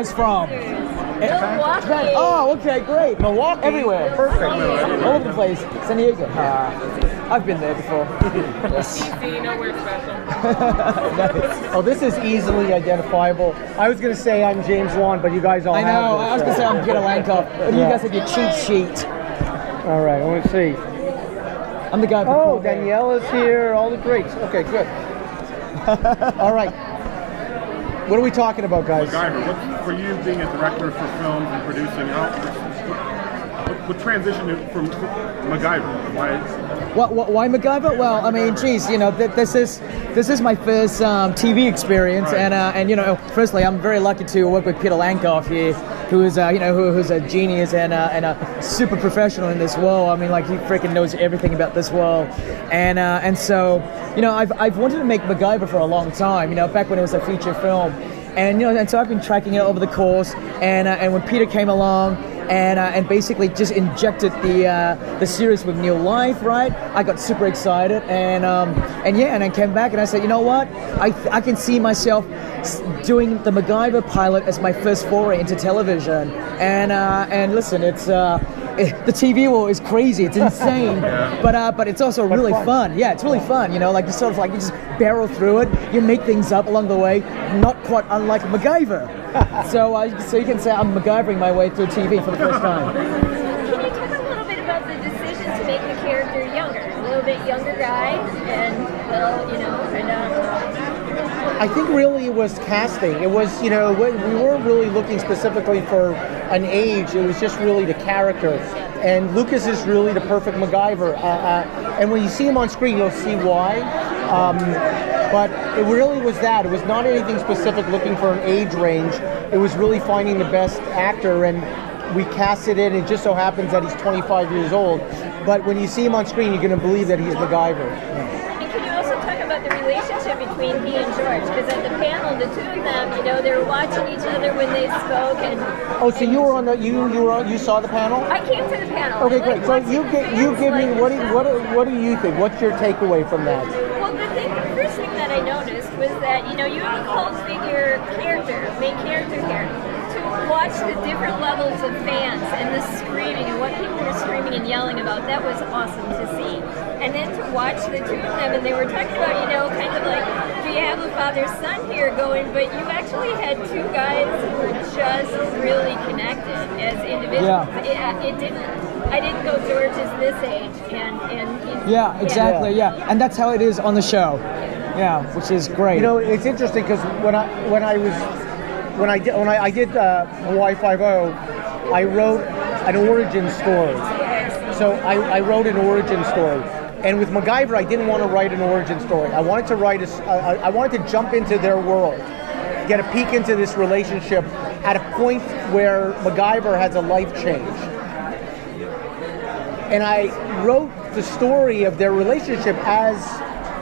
guys from? Milwaukee. Oh, okay, great. Milwaukee? Everywhere. Perfect. All over the place. San Diego. I've been there before. Yes. Nowhere special. Nice. Oh, this is easily identifiable. I was going to say I'm James Wan, but you guys all I have know. this, I was going to say I'm Peter Lenkov, but you guys have your cheat sheet. All right, I want to see. I'm the guy. Oh, Danielle is here. All the greats. Okay, good. All right. What are we talking about, guys? MacGyver, what, for you being a director for films and producing, what transitioned from MacGyver? Why MacGyver? Well, I mean, geez, you know, this is my first TV experience, right. and you know, firstly, I'm very lucky to work with Peter Lenkov here, who is who's a genius and a super professional in this world. I mean, like, he freaking knows everything about this world, and so, you know, I've wanted to make MacGyver for a long time. You know, back when it was a feature film, and you know, and so I've been tracking it over the course, and when Peter came along. And basically just injected the series with new life, right? I got super excited, and I came back and I said, you know what? I can see myself doing the MacGyver pilot as my first foray into television. And listen, it's the TV world is crazy. It's insane, but it's also really fun. Yeah, it's really fun. You know, like you sort of like you just barrel through it. You make things up along the way, not quite unlike MacGyver. So you can say I'm MacGyvering my way through TV for the first time. Can you talk a little bit about the decision to make the character younger? A little bit younger guy, and well, you know, I think really it was casting. It was, you know, we weren't really looking specifically for an age. It was just really the character. And Lucas is really the perfect MacGyver. And when you see him on screen, you'll see why. But it really was that. It was not anything specific looking for an age range. It was really finding the best actor, and we casted it. It just so happens that he's 25 years old. But when you see him on screen, you're going to believe that he's MacGyver. And can you also talk about the relationship between he and George? Because at the panel, the two of them, you know, they were watching each other when they spoke. And oh, so you were on the you saw the panel? I came to the panel. Okay, great. So you give me what do you think? What's your takeaway from that? Well, the first thing that I noticed was that, you know, you have a cult figure character, main character here, to watch the different levels of fans and the screaming and what people were screaming and yelling about. That was awesome to see. And then to watch the two of them, and they were talking about, you know, kind of like, do you have a father-son here going, but you actually had two guys who were just really connected as individuals. Yeah. I didn't go, George is this age, and yeah, exactly, yeah, and that's how it is on the show. Yeah, which is great. You know, it's interesting because when I did Hawaii Five-0, I wrote an origin story. So I wrote an origin story, and with MacGyver, I didn't want to write an origin story. I wanted to write I wanted to jump into their world, get a peek into this relationship at a point where MacGyver has a life change. And I wrote the story of their relationship as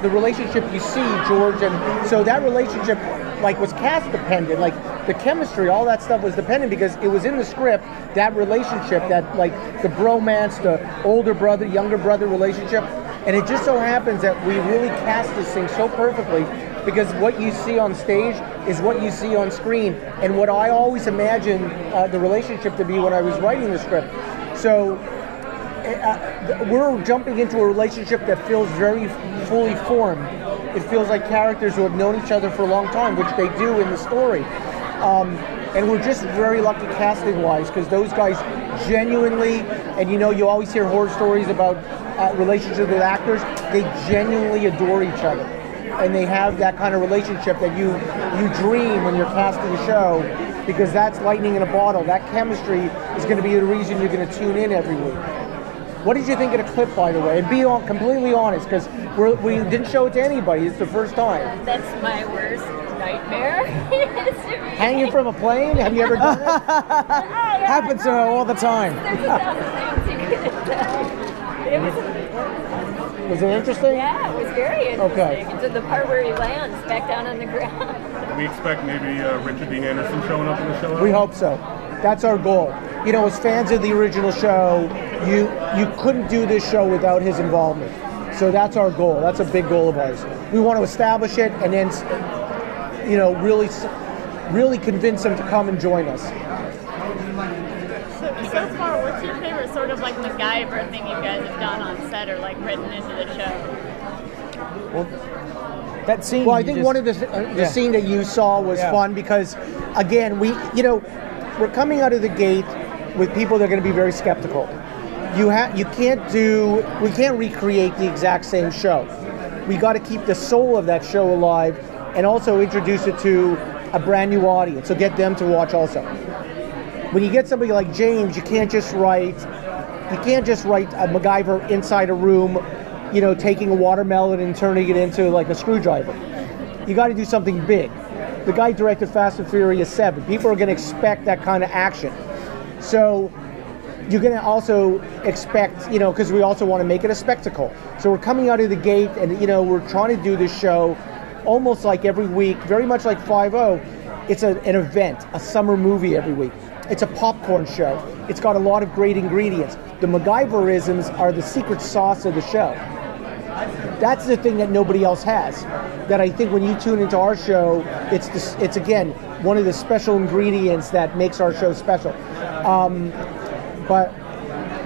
the relationship you see, George, and so that relationship like was cast dependent, like the chemistry, all that stuff was dependent because it was in the script, that relationship, that like the bromance, the older brother, younger brother relationship, and it just so happens that we really cast this thing so perfectly because what you see on stage is what you see on screen, and what I always imagined the relationship to be when I was writing the script. So we're jumping into a relationship that feels very fully formed. It feels like characters who have known each other for a long time, which they do in the story. And we're just very lucky casting-wise because those guys genuinely, and you know, you always hear horror stories about relationships with actors, they genuinely adore each other. And they have that kind of relationship that you dream when you're casting a show, because that's lightning in a bottle. That chemistry is going to be the reason you're going to tune in every week. What did you think of the clip, by the way? And be completely honest, because we didn't show it to anybody. It's the first time. That's my worst nightmare. Hanging from a plane? Have you ever done it? Happens to her all the time. Was it interesting? Yeah, it was very interesting. Okay. To the part where he lands back down on the ground. We expect maybe Richard Dean Anderson showing up in the show? We hope so. That's our goal. You know, as fans of the original show, you couldn't do this show without his involvement. So that's our goal. That's a big goal of ours. We want to establish it and then, you know, really really convince them to come and join us. So far, what's your favorite sort of like MacGyver thing you guys have done on set or like written into the show? Well, that scene. Well, I think one of the scene that you saw was fun because, again, we're coming out of the gate with people that are going to be very skeptical. We can't recreate the exact same show. We got to keep the soul of that show alive and also introduce it to a brand new audience, so get them to watch also. When you get somebody like James, you can't just write a MacGyver inside a room, taking a watermelon and turning it into like a screwdriver. You got to do something big. The guy directed Fast and Furious 7. People are going to expect that kind of action. So you're going to also expect, because we also want to make it a spectacle. So we're coming out of the gate and, we're trying to do this show almost like every week, very much like 5-0. It's an event, a summer movie every week. It's a popcorn show. It's got a lot of great ingredients. The MacGyverisms are the secret sauce of the show. That's the thing that nobody else has. That I think when you tune into our show, it's again, one of the special ingredients that makes our show special. But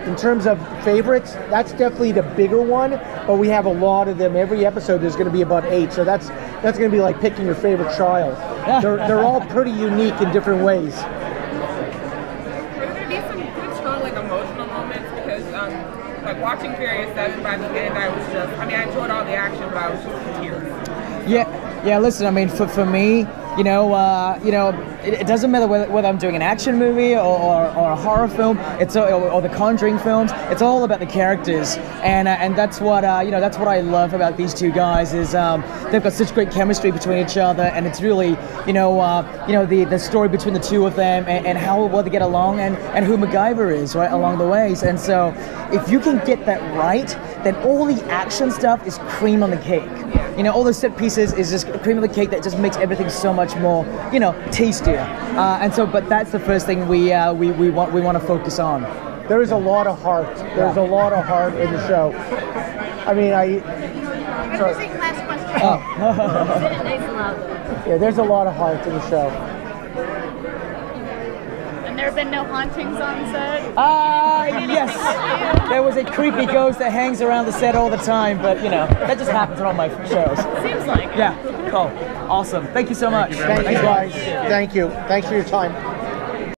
in terms of favorites, that's definitely the bigger one, but we have a lot of them. Every episode there's going to be about 8, so that's going to be like picking your favorite child. They're all pretty unique in different ways. Are there going to be some good, strong, like emotional moments? Because like watching Furious 7, by the end, I enjoyed all the action, but I was just in tears. Yeah. Listen, I mean, for me, it doesn't matter whether I'm doing an action movie or a horror film, or the Conjuring films. It's all about the characters, and that's what that's what I love about these two guys is they've got such great chemistry between each other, and it's really the story between the two of them and how well they get along and who MacGyver is right along the ways. And so if you can get that right, then all the action stuff is cream on the cake. All the set pieces is just cream on the cake that just makes everything so much more, tastier. But that's the first thing we want to focus on. There is a lot of heart. There's a lot of heart in the show. I mean, sorry. Last question. Yeah, there's a lot of heart in the show. And there have been no hauntings on set? Yes. There was a creepy ghost that hangs around the set all the time, but that just happens on all my shows. Seems like. Yeah. Cool. Awesome. Thank you so much. Thank you guys. Thank you. Thanks for your time.